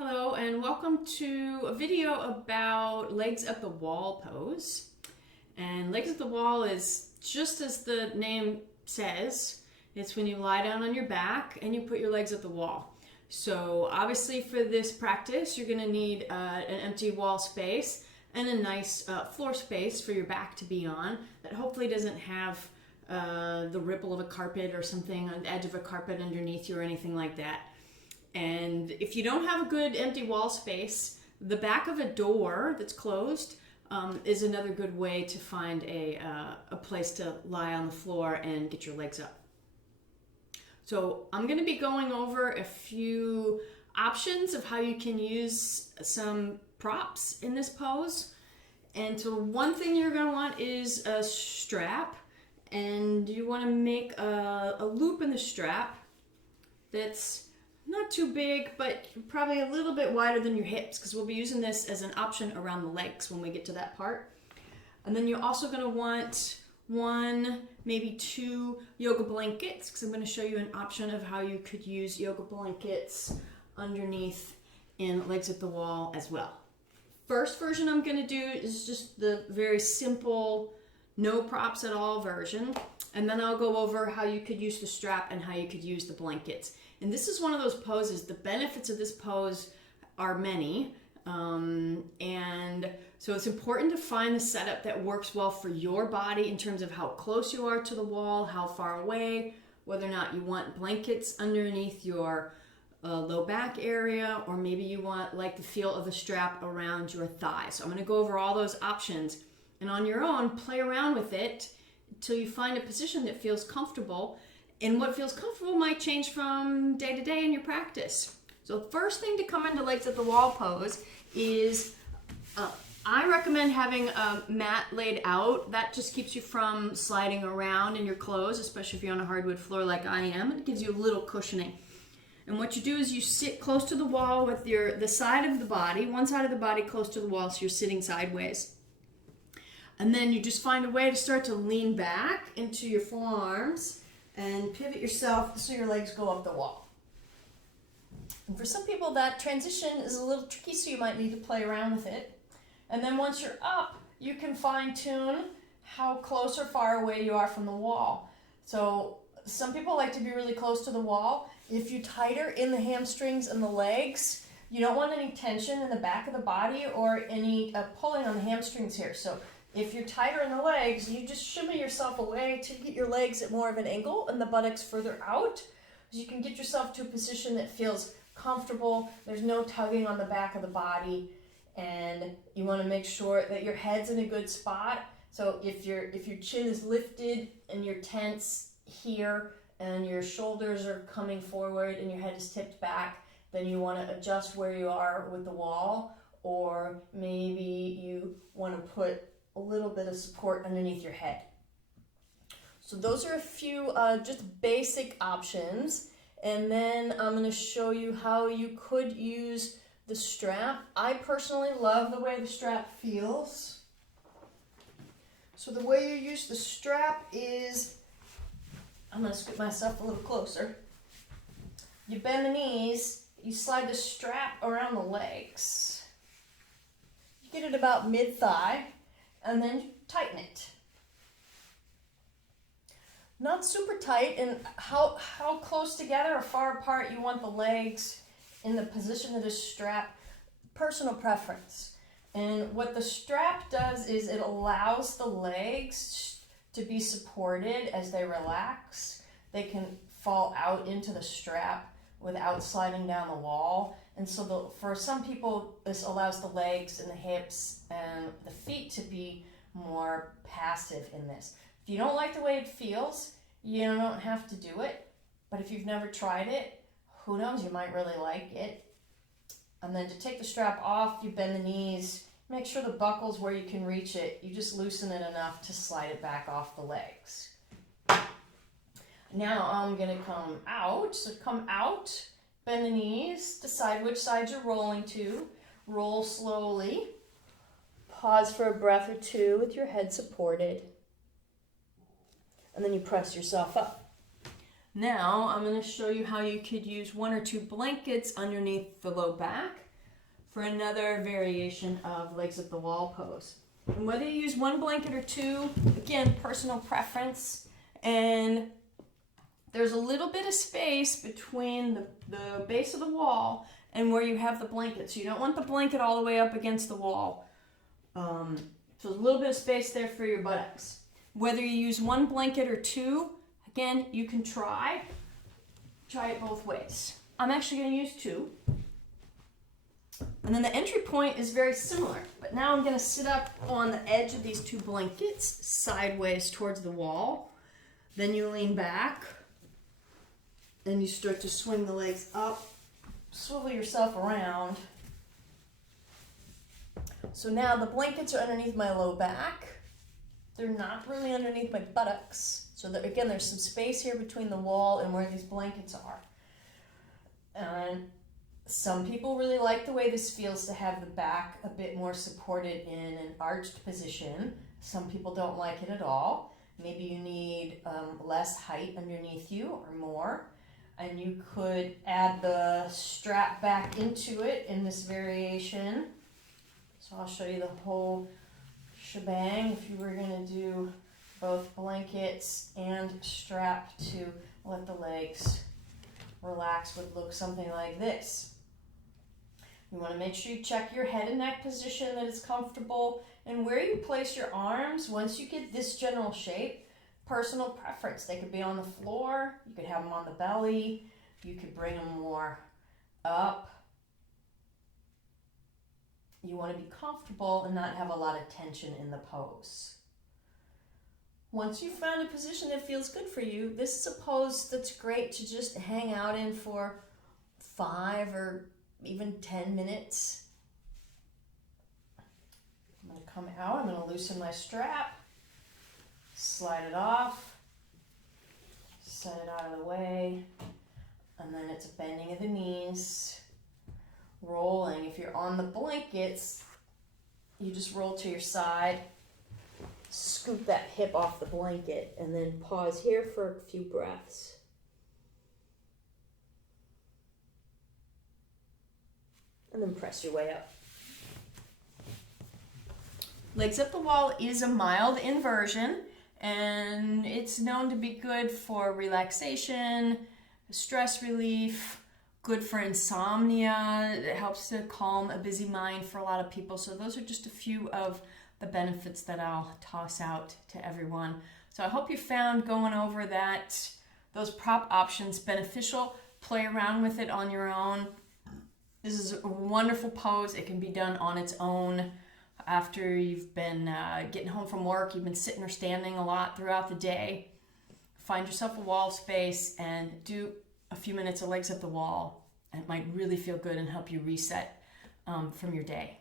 Hello and welcome to a video about legs at the wall pose. And legs at the wall is just as the name says. It's when you lie down on your back and you put your legs at the wall. So obviously for this practice you're going to need an empty wall space and a nice floor space for your back to be on that hopefully doesn't have the ripple of a carpet or something on the edge of a carpet underneath you or anything like that. And if you don't have a good empty wall space, the back of a door that's closed is another good way to find a place to lie on the floor and get your legs up. So I'm going to be going over a few options of how you can use some props in this pose. And so one thing you're going to want is a strap, and you want to make a loop in the strap that's not too big, but probably a little bit wider than your hips, because we'll be using this as an option around the legs when we get to that part. And then you're also going to want one, maybe two yoga blankets, because I'm going to show you an option of how you could use yoga blankets underneath in legs at the wall as well. First version I'm going to do is just the very simple, no props at all version. And then I'll go over how you could use the strap and how you could use the blankets. And this is one of those poses, the benefits of this pose are many. And so it's important to find the setup that works well for your body in terms of how close you are to the wall, how far away, whether or not you want blankets underneath your low back area, or maybe you want like the feel of the strap around your thighs. So I'm going to go over all those options, and on your own, play around with it until you find a position that feels comfortable. And what feels comfortable might change from day to day in your practice. So the first thing to come into legs at the wall pose is I recommend having a mat laid out. That just keeps you from sliding around in your clothes, especially if you're on a hardwood floor like I am. It gives you a little cushioning. And what you do is you sit close to the wall with the side of the body, one side of the body close to the wall, so you're sitting sideways. And then you just find a way to start to lean back into your forearms and pivot yourself so your legs go up the wall. And for some people that transition is a little tricky, so you might need to play around with it. And then once you're up, you can fine tune how close or far away you are from the wall. So some people like to be really close to the wall. If you tighter in the hamstrings and the legs, you don't want any tension in the back of the body or any pulling on the hamstrings here. So if you're tighter in the legs, you just shimmy yourself away to get your legs at more of an angle and the buttocks further out. So you can get yourself to a position that feels comfortable. There's no tugging on the back of the body, and you want to make sure that your head's in a good spot. So if your chin is lifted and you're tense here and your shoulders are coming forward and your head is tipped back, then you want to adjust where you are with the wall, or maybe you want to put a little bit of support underneath your head. So those are a few just basic options, and then I'm going to show you how you could use the strap. I personally love the way the strap feels. So the way you use the strap is, I'm going to scoot myself a little closer. You bend the knees, you slide the strap around the legs. You get it about mid-thigh, and then tighten it. Not super tight, and how close together or far apart you want the legs in the position of the strap, personal preference. And what the strap does is it allows the legs to be supported as they relax. They can fall out into the strap without sliding down the wall. And so for some people, this allows the legs and the hips and the feet to be more passive in this. If you don't like the way it feels, you don't have to do it. But if you've never tried it, who knows, you might really like it. And then to take the strap off, you bend the knees, make sure the buckle's where you can reach it. You just loosen it enough to slide it back off the legs. Now I'm going to come out. So come out, bend the knees, decide which side you're rolling to. Roll slowly. Pause for a breath or two with your head supported. And then you press yourself up. Now I'm going to show you how you could use one or two blankets underneath the low back for another variation of legs up the wall pose. And whether you use one blanket or two, again, personal preference. And there's a little bit of space between the base of the wall and where you have the blanket. So you don't want the blanket all the way up against the wall. So there's a little bit of space there for your buttocks. Whether you use one blanket or two, again, you can try it both ways. I'm actually going to use two. And then the entry point is very similar, but now I'm going to sit up on the edge of these two blankets, sideways towards the wall. Then you lean back, then you start to swing the legs up, swivel yourself around. So now the blankets are underneath my low back. They're not really underneath my buttocks. So that, again, there's some space here between the wall and where these blankets are. And some people really like the way this feels to have the back a bit more supported in an arched position. Some people don't like it at all. Maybe you need less height underneath you or more. And you could add the strap back into it in this variation. So I'll show you the whole shebang if you were going to do both blankets and strap to let the legs relax, would look something like this. You want to make sure you check your head and neck position, that it's comfortable, and where you place your arms. Once you get this general shape, personal preference. They could be on the floor, you could have them on the belly, you could bring them more up. You want to be comfortable and not have a lot of tension in the pose. Once you've found a position that feels good for you, this is a pose that's great to just hang out in for 5 or even 10 minutes. I'm going to come out, I'm going to loosen my strap, slide it off, set it out of the way, and then it's a bending of the knees, rolling. If you're on the blankets, you just roll to your side, scoop that hip off the blanket, and then pause here for a few breaths. And then press your way up. Legs up the wall is a mild inversion, and it's known to be good for relaxation, stress relief, good for insomnia. It helps to calm a busy mind for a lot of people. So those are just a few of the benefits that I'll toss out to everyone. So I hope you found going over those prop options beneficial. Play around with it on your own. This is a wonderful pose. It can be done on its own after you've been getting home from work, you've been sitting or standing a lot throughout the day. Find yourself a wall space and do a few minutes of legs up the wall. It might really feel good and help you reset from your day.